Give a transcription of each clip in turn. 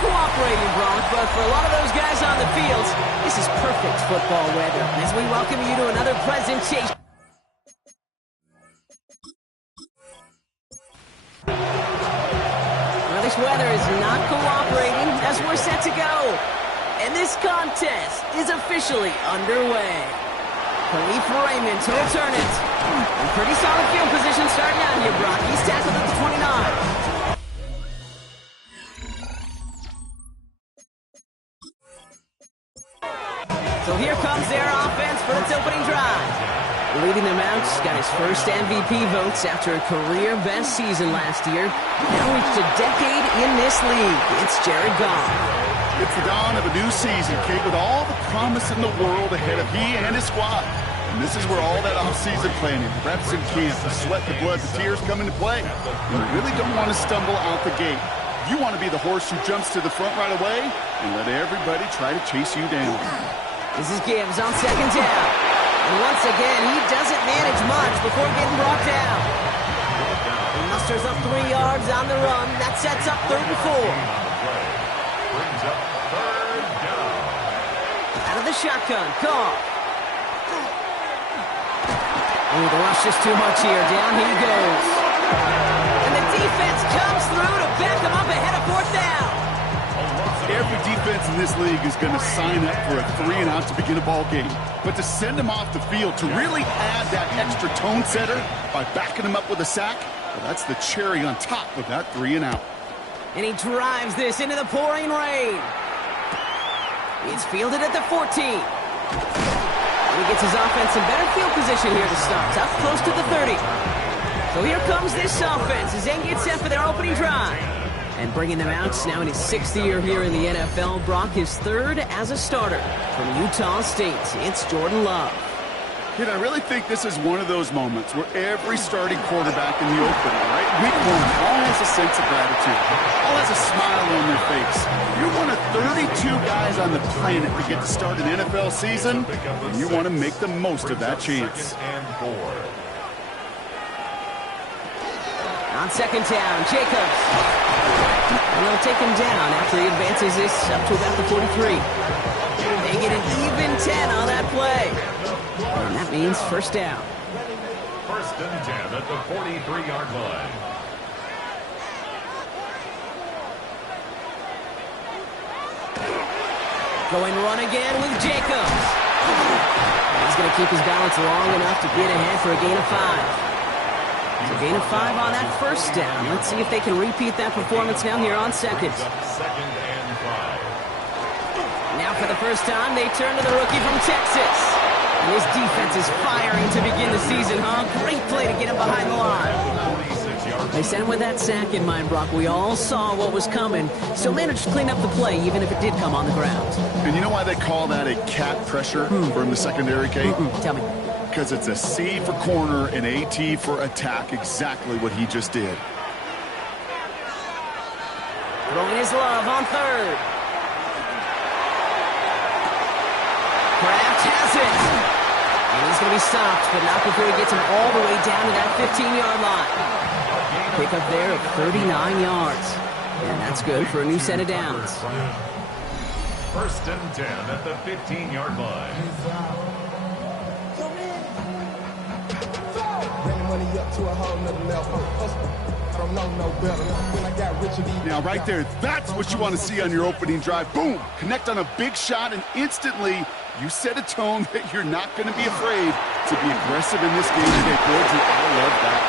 cooperating, Brock, but for a lot of those guys on the fields, this is perfect football weather as we welcome you to another presentation. Well, this weather is not cooperating as we're set to go. And this contest is officially underway. Khalif Raymond to return it. In pretty solid field position starting out here, Brock. He's tackled at the 29. So here comes their offense for its opening drive. Leading them out, got his first MVP votes after a career-best season last year. Now reached a decade in this league. It's Jared Goff. It's the dawn of a new season, Kate, with all the promise in the world ahead of he and his squad. And this is where all that off-season planning, reps in camp, the sweat, the blood, the tears come into play. You really don't want to stumble out the gate. You want to be the horse who jumps to the front right away and let everybody try to chase you down. This is Gibbs on second down. And once again, he doesn't manage much before getting brought down. He musters up 3 yards on the run. That sets up 3rd and 4. Out of the shotgun, Goff. Ooh, the rush is too much here. Down he goes. And the defense comes through to back him up ahead of 4th down. Every defense in this league is going to sign up for a 3-and-out to begin a ball game. But to send him off the field, to really add that extra tone setter by backing him up with a sack, well, that's the cherry on top of that 3-and-out. And he drives this into the pouring rain. He's fielded at the 14. And he gets his offense in better field position here to start. Up close to the 30. So here comes this offense as they get set for their opening drive. And bringing them out now in his 6th year here in the NFL, Brock his 3rd as a starter. From Utah State, it's Jordan Love. Kid, I really think this is one of those moments where every starting quarterback in the opener, right, week 1, all has a sense of gratitude, all has a smile on their face. You're one of 32 guys on the planet to get to start an NFL season, and you want to make the most of that chance. On second down, Jacobs. And they'll take him down after he advances this up to about the 43. They get an even 10 on that play. And that means 1st down. 1st and 10 at the 43-yard line. Going run again with Jacobs. He's going to keep his balance long enough to get ahead for a gain of 5. So gain of 5 on that 1st down. Let's see if they can repeat that performance now here on 2nd. 2nd and 5. Now for the first time, they turn to the rookie from Texas. And his defense is firing to begin the season, huh? Great play to get him behind the line. They sent him with that sack in mind, Brock. We all saw what was coming. Still managed to clean up the play, even if it did come on the ground. And you know why they call that a cat pressure from the secondary, Kate? Tell me. Because it's a C for corner and AT for attack, exactly what he just did. Throwing his Love on 3rd. Kraft has it. And he's going to be stopped, but not before he gets him all the way down to that 15-yard line. Pick up there of 39 yards. And that's good for a new set of downs. 1st and 10 at the 15-yard line. Now right there, that's what you want to see on your opening drive. Boom! Connect on a big shot, and instantly you set a tone that you're not going to be afraid to be aggressive in this game today. Boys, I love that.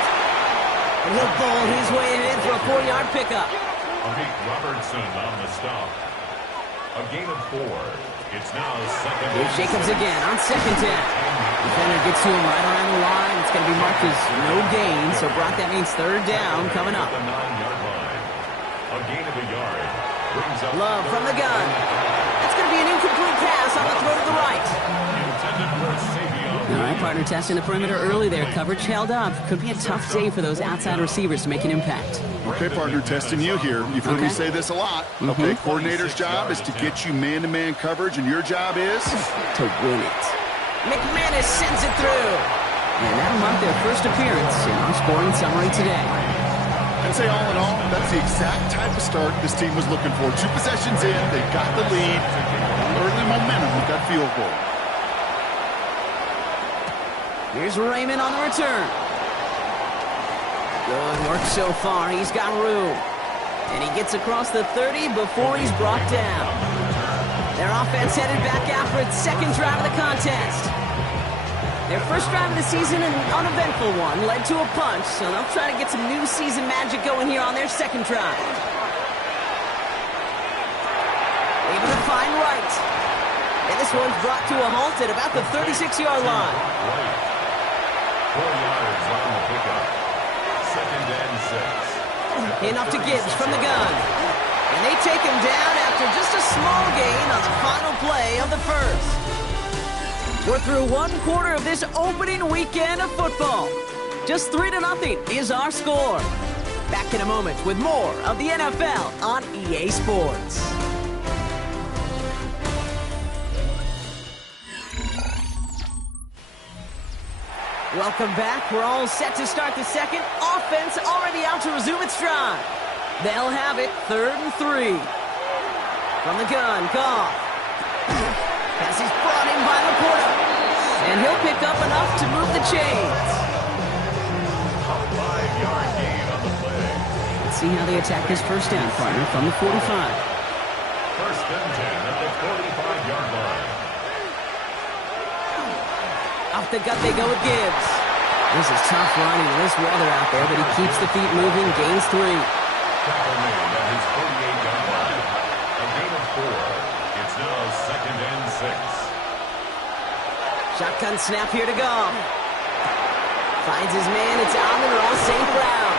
And he'll bowl his way ahead for a 4-yard pickup. Malik Robertson on the stop. A gain of 4. It's now 2nd. Here's Jacobs again on 2nd down. Defender gets to him right around the line. It's going to be marked as no gain. So, Brock, that means 3rd down coming up. The 9-yard line. A gain of a yard. Brings up Love from the gun. That's going to be an incomplete pass on the throw to the right. Intended for Savion. All right, partner testing the perimeter early there. Coverage held up. Could be a tough day for those outside receivers to make an impact. Okay, partner, testing you here. You've heard me say this a lot. Okay, coordinator's job is to get you man-to-man coverage, and your job is? To win it. McManus sends it through. And that'll mark their first appearance in our scoring summary today. I'd say all in all, that's the exact type of start this team was looking for. 2 possessions in, they've got the lead. Early momentum with that field goal. Here's Raymond on the return. Good work so far. He's got room. And he gets across the 30 before he's brought down. Their offense headed back out for its second drive of the contest. Their first drive of the season, an uneventful one, led to a punch, so they'll try to get some new season magic going here on their second drive. Able to find Wright. And this one's brought to a halt at about the 36-yard line. 4 yards on the pickup. 2nd and 6. Enough to Gibbs from the gun. And they take him down after just a small gain on the final play of the first. We're through 1 quarter of this opening weekend of football. Just 3-0 is our score. Back in a moment with more of the NFL on EA Sports. Welcome back. We're all set to start the second. Offense already out to resume its drive. They'll have it 3rd and 3. From the gun, Goff. Pass is brought in by Laporta. And he'll pick up enough to move the chains. A 5-yard gain on the play. Let's see how they attack this first down, partner, from the 45. 1st and 10 at the 45-yard line. Off the gut they go with Gibbs. This is tough running in this weather out there, but he keeps the feet moving, gains 3. Tackle made at his 48-yard line. A gain of 4. It's now 2nd and 6. Shotgun snap here to go. Finds his man. It's Amon-Ra St. Brown.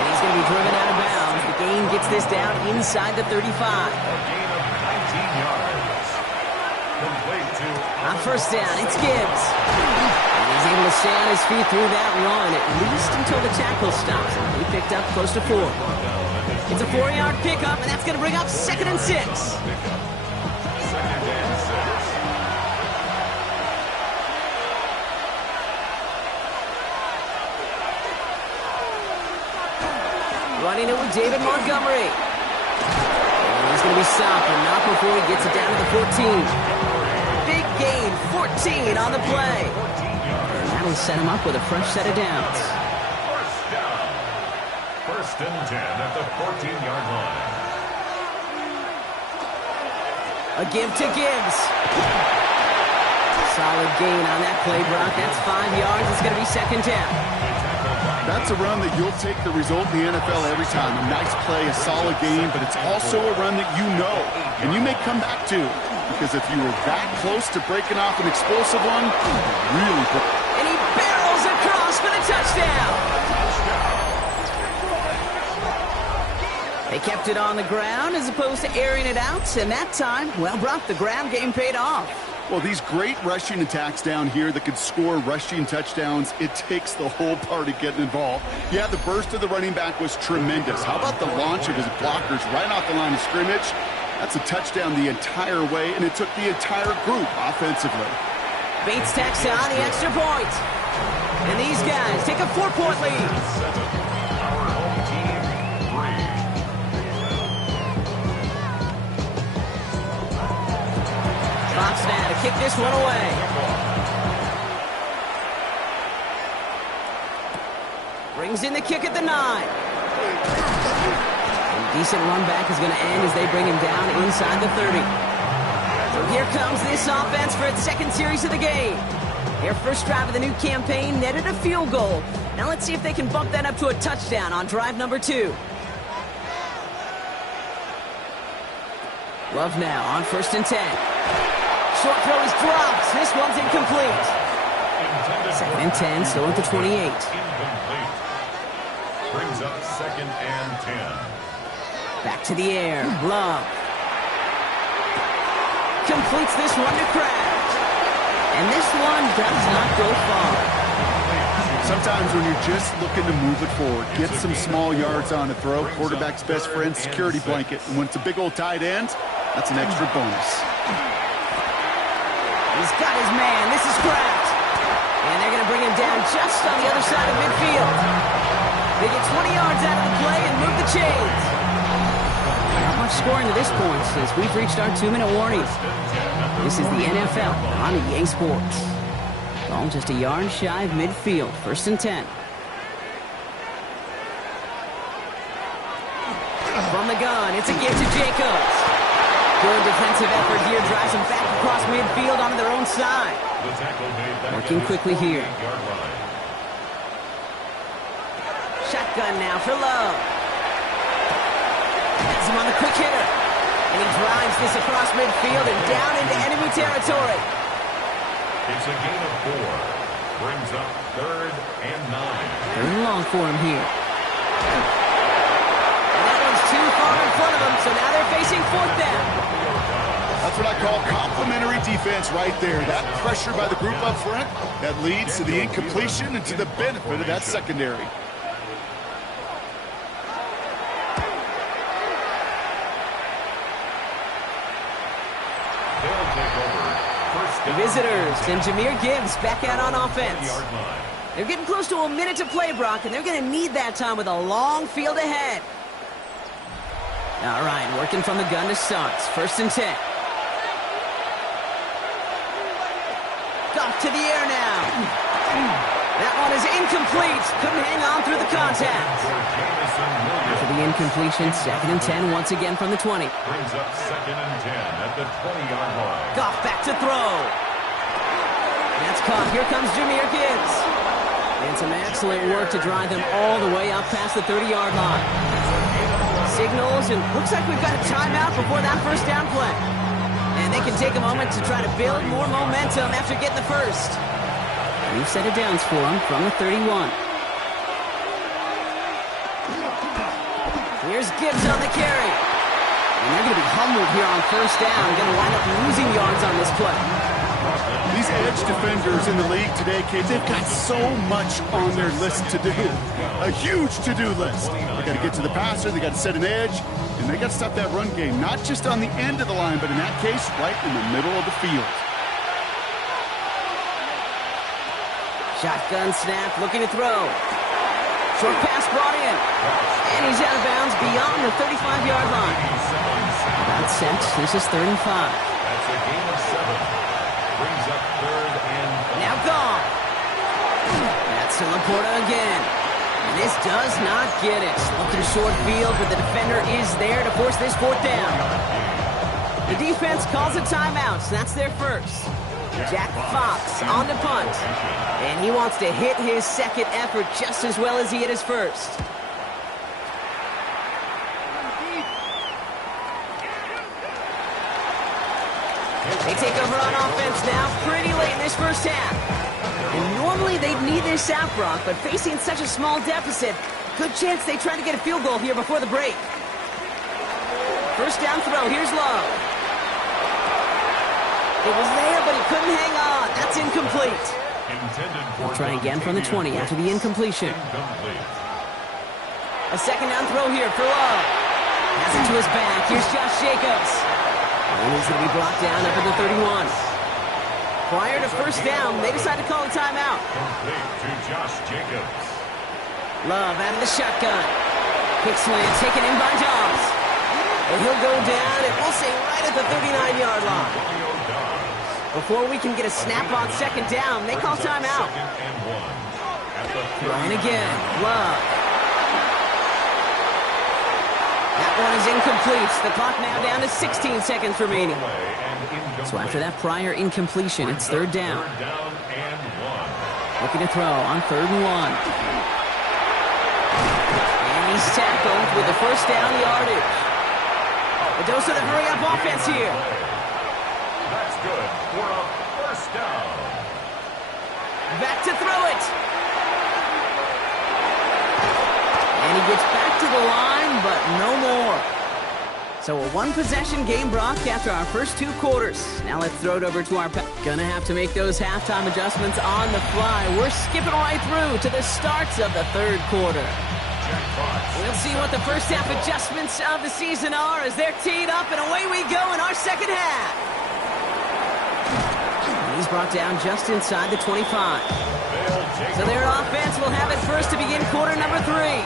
And he's going to be driven out of bounds. The gain gets this down inside the 35. A gain of 19 yards. Complete to on first down, it's Gibbs. And he's able to stay on his feet through that run, at least until the tackle stops him. He picked up close to 4. It's a 4-yard pickup, and that's going to bring up 2nd and 6. 2nd and 6. Running it with David Montgomery. And he's going to be stopped, but not before he gets it down to the 14. Big gain, 14 on the play. And that'll set him up with a fresh set of downs. First down. 1st and 10 at the 14-yard line. A give to Gibbs. Solid gain on that play, Brock. That's 5 yards. It's going to be 2nd down. That's a run that you'll take the result in the NFL every time. A nice play, a solid game, but it's also a run that you know, and you may come back to. Because if you were that close to breaking off an explosive one, really... And he barrels across for the touchdown. They kept it on the ground as opposed to airing it out, and that time, well, Brock, the ground game paid off. Well, these great rushing attacks down here that could score rushing touchdowns, it takes the whole party getting involved. Yeah, the burst of the running back was tremendous. How about the launch of his blockers right off the line of scrimmage? That's a touchdown the entire way, and it took the entire group offensively. Bates tacks on the extra point. And these guys take a 4-point lead. Our home team, 3. Fox now to kick this one away. Brings in the kick at the 9. And decent run back is going to end as they bring him down inside the 30. So here comes this offense for its 2nd series of the game. Their first drive of the new campaign netted a field goal. Now let's see if they can bump that up to a touchdown on drive number 2. Love now on 1st and 10. Short throw is dropped. This one's incomplete. 2nd and 10, still at the 28. Incomplete. Brings up 2nd and 10. Back to the air. Love. Completes this one to Kraft. And this one does not go far. Sometimes when you're just looking to move it forward, get some small yards on a throw, quarterback's best friend, security blanket. And when it's a big old tight end, that's an extra bonus. He's got his man. This is Kraft. And they're going to bring him down just on the other side of midfield. They get 20 yards out of the chains. Not much scoring to this point since we've reached our 2-minute warning. This is the NFL on EA Sports. Ball just a yard shy of midfield. 1st and 10. From the gun, it's a give to Jacobs. Good defensive effort here, drives him back across midfield onto their own side. Working quickly here. Shotgun now for Love. Has him on the quick hitter. And he drives this across midfield and down into enemy territory. It's a gain of 4. Brings up 3rd and 9. 3rd and long for him here. And that one's too far in front of him, so now they're facing 4th down. That's what I call complimentary defense right there. That pressure by the group up front, that leads to the incompletion and to the benefit of that secondary. They'll take over. First down. Visitors and Jahmyr Gibbs back out on offense. They're getting close to a minute to play, Brock, and they're going to need that time with a long field ahead. All right, working from the gun to start. 1st and 10. Off to the air now. That one is incomplete. Couldn't hang on through the contact. For the incompletion, 2nd and 10 once again from the 20. Brings up 2nd and 10 at the 20-yard line. Goff back to throw. That's caught. Here comes Jahmyr Gibbs. And some excellent work to drive them all the way up past the 30-yard line. Signals, and looks like we've got a timeout before that 1st down play. And they can take a moment to try to build more momentum after getting the first. We've set it downs for them from the 31. Here's Gibbs on the carry. And they're going to be humbled here on 1st down. Going to wind up losing yards on this play. These edge defenders in the league today, Kate, they've got so much on their list to do. A huge to-do list. They got to get to the passer, they got to set an edge, and they got to stop that run game, not just on the end of the line, but in that case, right in the middle of the field. Shotgun snap, looking to throw. Short pass brought in. And he's out of bounds beyond the 35-yard line. About set. This is 3rd and 5. That's a gain of 7. Brings up 3rd and 5. Now gone. That's to Laporta again. And this does not get it. Looking short field, but the defender is there to force this 4th down. The defense calls a timeout, so that's their first. Jack Fox on the punt. And he wants to hit his 2nd effort just as well as he hit his first. They take over on offense now pretty late in this 1st half. And normally they'd need this out, Brock, but facing such a small deficit, good chance they try to get a field goal here before the break. 1st down throw, here's Love. It was there, but he couldn't hang on. That's incomplete. They'll try again from the 20 after the incompletion. A 2nd down throw here for Love. Has it to his back. Here's Josh Jacobs. And he's going to be brought down up at the 31. Prior to 1st down, they decide to call a timeout. Complete to Josh Jacobs. Love out of the shotgun. Quick slant taken in by Dobbs. And he'll go down, and we'll say right at the 39-yard line. Before we can get a snap on 2nd down, they call timeout. Ryan again. Love. That one is incomplete. The clock now down to 16 seconds remaining. So after that prior incompletion, it's 3rd down. Looking to throw on 3rd and 1. And he's tackled with the 1st down yardage. A dose of the hurry-up offense here. That's good for a 1st down. Back to throw it. And he gets back to the line, but no more. So a 1-possession game, Brock, after our first 2 quarters. Now let's throw it over to our... Gonna have to make those halftime adjustments on the fly. We're skipping right through to the starts of the 3rd quarter. We'll see what the 1st half adjustments of the season are as they're teed up, and away we go in our 2nd half. And he's brought down just inside the 25. So their offense will have it first to begin quarter number 3.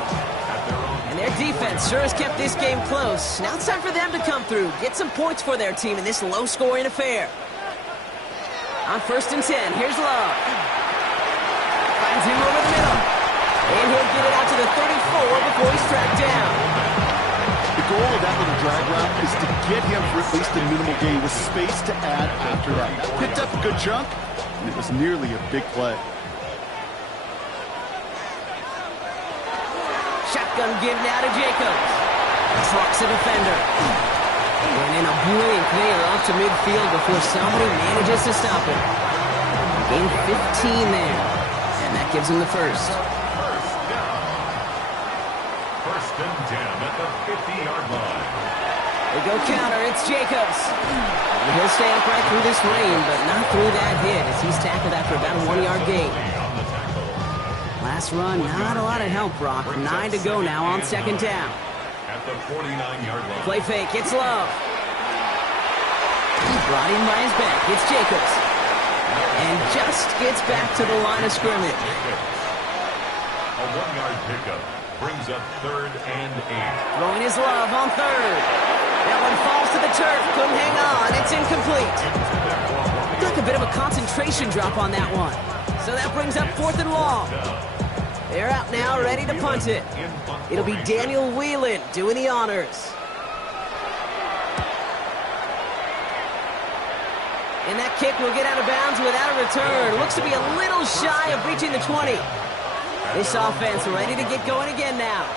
And their defense sure has kept this game close. Now it's time for them to come through, get some points for their team in this low-scoring affair. On 1st and 10, here's Love. Finds him over the middle. And he'll get it out to the 34 before he's tracked down. The goal of that little drag route is to get him for at least a minimal gain with space to add after that. Picked up a good chunk, and it was nearly a big play. Shotgun give now to Jacobs. Trucks a defender. And in a blink, they are off to midfield before somebody manages to stop him. Gain 15 there. And that gives him the first. First and 10 at the 50-yard line. They go counter. It's Jacobs. And he'll stay upright through this rain, but not through that hit as he's tackled after about a 1-yard gain. Last run, not a lot of help, Brock. 9 to go now on 2nd down. At the 49-yard line. Play fake. It's Love. He's brought in by his back. It's Jacobs. And just gets back to the line of scrimmage. A 1-yard pickup brings up 3rd and 8. Throwing his Love on 3rd. That one falls to the turf. Couldn't hang on. It's incomplete. Took a bit of a concentration drop on that one. So that brings up 4th and long. They're out now, ready to punt it. It'll be Daniel Whelan doing the honors. And that kick will get out of bounds without a return. Looks to be a little shy of reaching the 20. This offense ready to get going again now.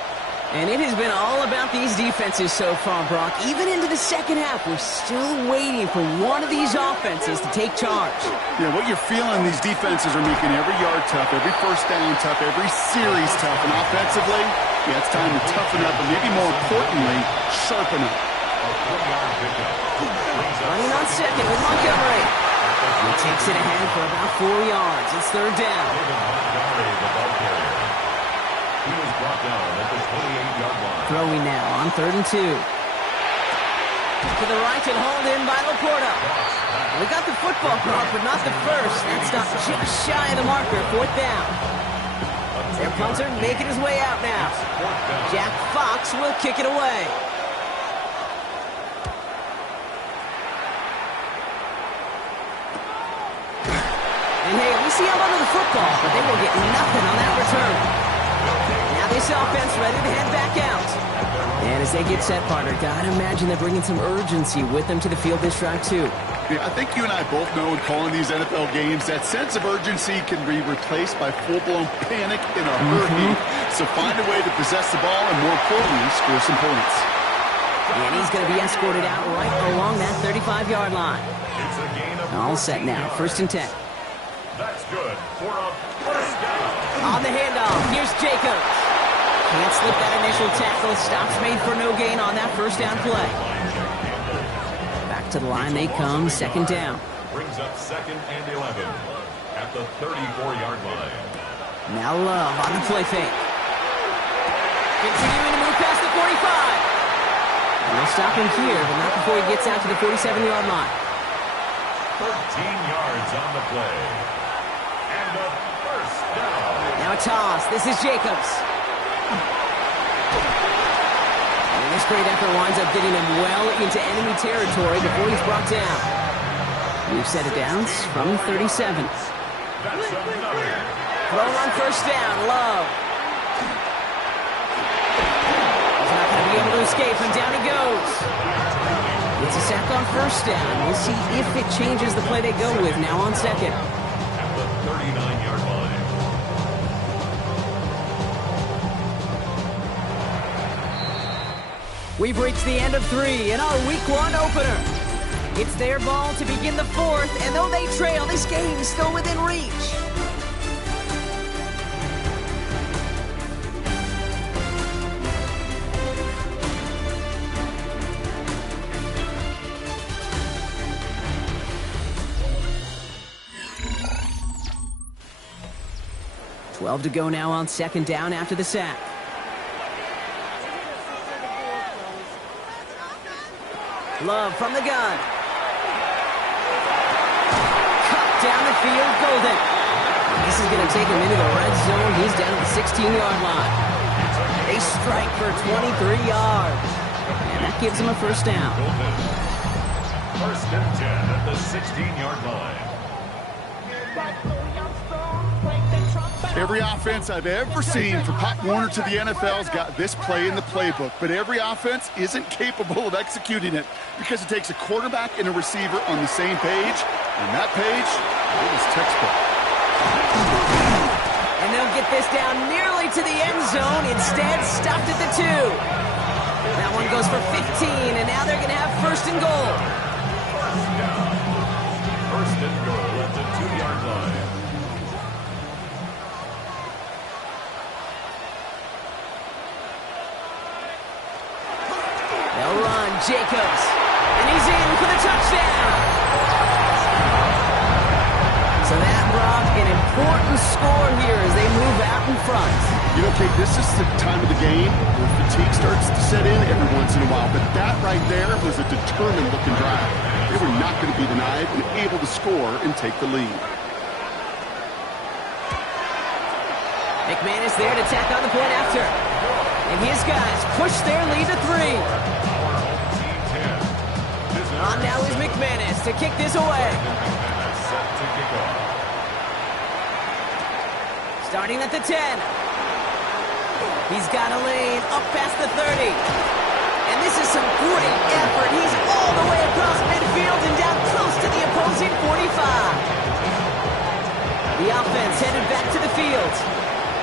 And it has been all about these defenses so far, Brock. Even into the 2nd half, we're still waiting for one of these offenses to take charge. Yeah, what you're feeling, these defenses are making every yard tough, every first down tough, every series tough. And offensively, yeah, it's time to toughen up, and maybe more importantly, sharpen up. Running on 2nd with Montgomery. He takes it ahead for about 4 yards. It's 3rd down. He was brought down at the 28-yard line. Throwing now on 3rd and 2. To the right and hauled in by Laporta. We got the football, Brock, but not the first. That stopped just shy of the marker. 4th down. Their punter making his way out now. Jack Fox will kick it away. And hey, at least he held onto the football, but they will get nothing on that return. Now this offense ready to head back out. And as they get set, partner, gotta imagine they're bringing some urgency with them to the field this drive, too. Yeah, I think you and I both know in calling these NFL games that sense of urgency can be replaced by full-blown panic in a hurry. So find a way to possess the ball and, more importantly, score some points. And he's going to be escorted out right along that 35-yard line. It's a gain of All set now. 1st and 10. That's good for a first down. On the handoff, here's Jacobs. Can't slip that initial tackle. Stops made for no gain on that first down play. Back to the line they come, 2nd down. Brings up 2nd and 11 at the 34-yard line. Now Love on the play fake. Continuing to move past the 45. They'll stop him here, but not before he gets out to the 47-yard line. 13 yards on the play. And a first down. Now a toss. This is Jacobs. And this great effort winds up getting him well into enemy territory before he's brought down. We've set it down from the 37. That's another. Throw on 1st down. Love. He's not going to be able to escape, and down he goes. It's a sack on 1st down. We'll see if it changes the play they go with now on 2nd. At the 39-yard line. We've reached the end of 3 in our Week 1 opener. It's their ball to begin the 4th, and though they trail, this game is still within reach. $12 to go now on 2nd down after the sack. Love from the gun. Cut down the field, Golden. This is going to take him into the red zone. He's down at the 16-yard line. They strike for 23 yards. And that gives him a first down. First and 10 at the 16-yard line. Every offense I've ever seen from Pop Warner to the NFL's got this play in the playbook, but every offense isn't capable of executing it because it takes a quarterback and a receiver on the same page, and that page, it was textbook. And they'll get this down nearly to the end zone. Instead, stopped at the 2. That one goes for 15, and now they're going to have first and goal. First and goal at the 2-yard line. They'll run Jacobs, and he's in for the touchdown. So that brought an important score here as they move out in front. You know, Kate, this is the time of the game where fatigue starts to set in every once in a while, but that right there was a determined-looking drive. They were not going to be denied and able to score and take the lead. McManus there to tack on the point after. And his guys push their lead to 3. On now is McManus to kick this away. Starting at the 10. He's got a lane up past the 30. And this is some great effort. He's all the way across midfield and down close to the opposing 45. The offense headed back to the field.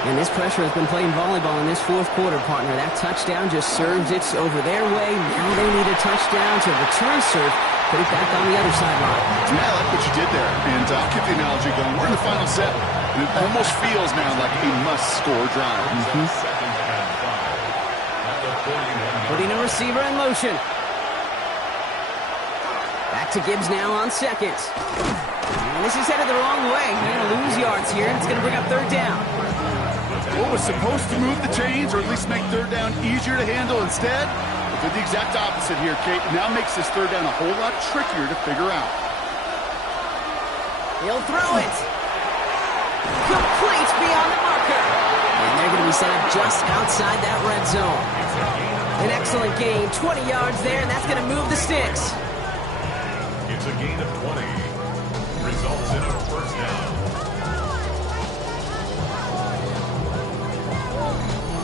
And this pressure has been playing volleyball in this fourth quarter, partner. That touchdown just serves it over their way. Now they need a touchdown to return serve, put it back on the other sideline. Yeah, I like what you did there. And I'll keep the analogy going. We're in the final set. And it almost feels now like a must-score drive. Putting a receiver in motion. Back to Gibbs now on second. And this is headed the wrong way. They're going to lose yards here. It's going to bring up third down. What was supposed to move the chains or at least make third down easier to handle instead? But did the exact opposite here, Kate. Now makes this third down a whole lot trickier to figure out. He'll throw it. Complete beyond the marker. And they're going to be set up just outside that red zone. An excellent gain. 20 yards there, and that's going to move the sticks. It's a gain of 20. Results in a first down.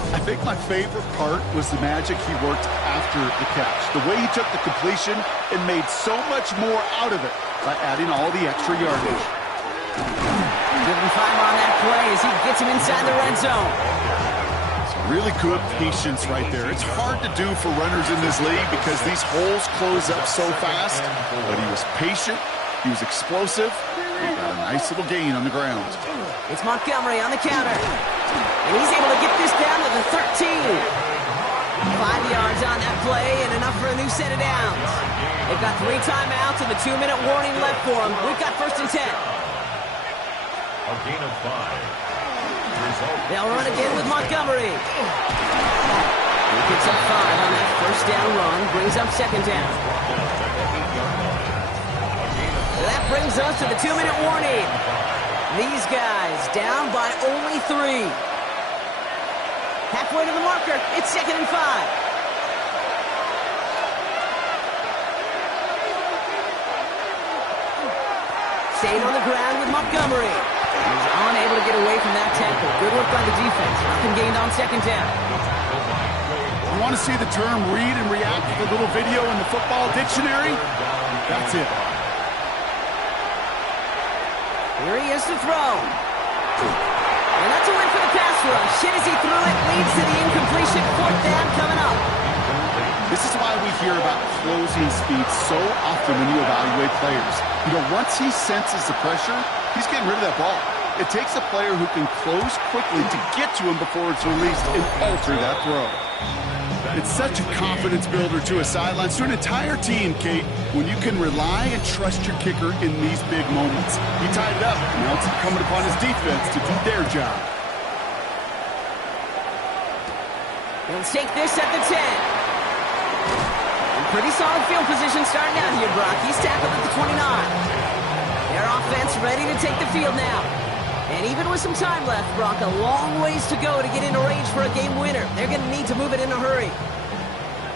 I think my favorite part was the magic he worked after the catch. The way he took the completion and made so much more out of it by adding all the extra yardage. Give him 5 on that play as he gets him inside the red zone. Some really good patience right there. It's hard to do for runners in this league because these holes close up so fast. But he was patient. He was explosive. He got a nice little gain on the ground. It's Montgomery on the counter. And he's able to get this down to the 13. 5 yards on that play and enough for a new set of downs. They've got 3 timeouts and the 2-minute warning left for them. We've got first and 10. A gain of 5. They'll run again with Montgomery. He picks up 5 on that first down run. Brings up second down. So that brings us to the 2-minute warning. These guys down by only 3. Halfway to the marker. It's second and 5. Staying on the ground with Montgomery. He's unable to get away from that tackle. Good work by the defense. Nothing gained on second down. You want to see the term read and react with a little video in the football dictionary? That's it. Here he is to throw. And that's a win for the pass rush. Hit as he threw it, leads to the incompletion. Fourth down coming up. This is why we hear about closing speed so often when you evaluate players. You know, once he senses the pressure, he's getting rid of that ball. It takes a player who can close quickly to get to him before it's released and alter that throw. It's such a confidence builder to a sideline, to an entire team, Kate, when you can rely and trust your kicker in these big moments. He tied it up. Now it's incumbent upon his defense to do their job. He'll take this at the 10. And pretty solid field position starting out here, Brock. He's tackled at the 29. Their offense ready to take the field now. And even with some time left, Brock, a long ways to go to get into range for a game winner. They're going to need to move it in a hurry.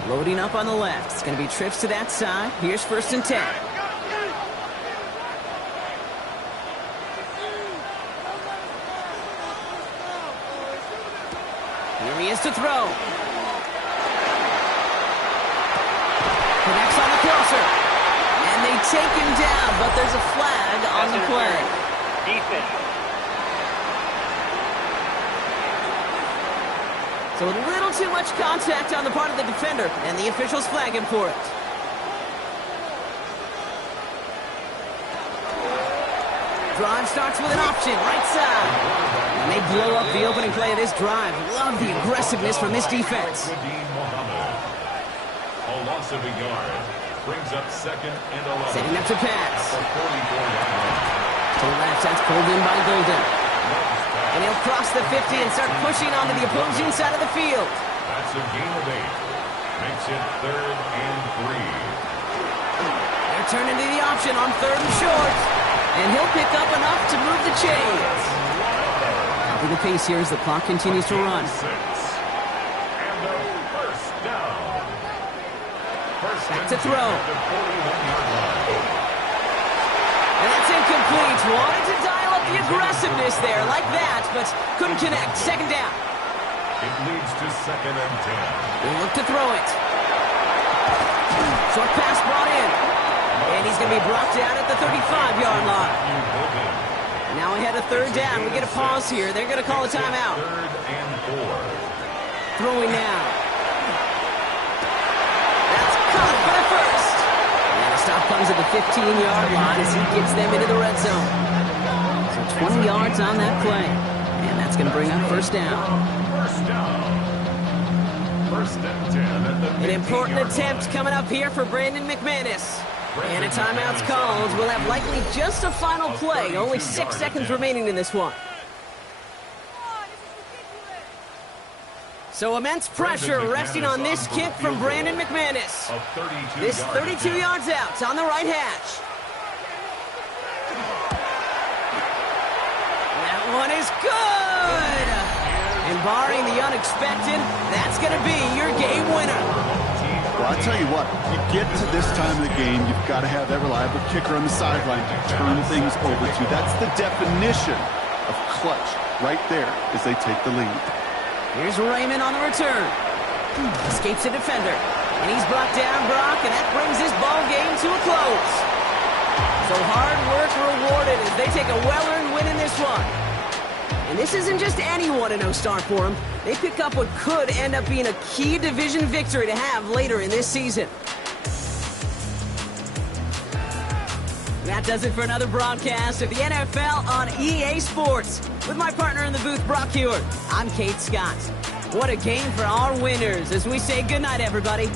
Loading up on the left. It's going to be trips to that side. Here's 1st and 10. Here he is to throw. Connects on the crosser. And they take him down, but there's a flag on the play. Defense. So a little too much contact on the part of the defender, and the officials flag him for it. Drive starts with an option, right side. And they blow up the opening play of this drive. Love the aggressiveness from this defense. A loss of a yard. Brings up 2nd and 11. Setting up to pass. For 44 To the left, that's pulled in by Golden. And he'll cross the 50 and start pushing onto the opposing side of the field. That's a gain of 8. Makes it 3rd and 3. They're turning to the option on 3rd and short. And he'll pick up enough to move the chains. Copy the pace here as the clock continues to run. And a first down. Back to throw. And that's incomplete. Wanted to dial up the aggressiveness there like that, but couldn't connect. 2nd down. It leads to 2nd and 10. They look to throw it. Short pass brought in. And he's going to be brought down at the 35-yard line. Now ahead of 3rd down. We get a pause here. They're going to call a timeout. 3rd and 4. Throwing now. That's caught for the first. And a stop comes at the 15-yard line as he gets them into the red zone. So 20 yards on that play. And that's going to bring up 1st down. First down. 1st and 10 at the 15-yard An important line. attempt coming up here for Brandon McManus. And a timeout's called. We'll have likely just a final play. Only 6 seconds remaining in this one. So immense pressure resting on this kick from Brandon McManus. This 32 yards out on the right hash. That one is good. And barring the unexpected, that's going to be your game winner. Well, I'll tell you what, you get to this time of the game, you've got to have that reliable kicker on the sideline to turn things over to. That's the definition of clutch right there as they take the lead. Here's Raymond on the return. Escapes a defender. And he's brought down, Brock, and that brings this ball game to a close. So hard work rewarded as they take a well-earned win in this one. And this isn't just any 1-0 start for them. They pick up what could end up being a key division victory to have later in this season. That does it for another broadcast of the NFL on EA Sports. With my partner in the booth, Brock Hewitt, I'm Kate Scott. What a game for our winners as we say goodnight, everybody.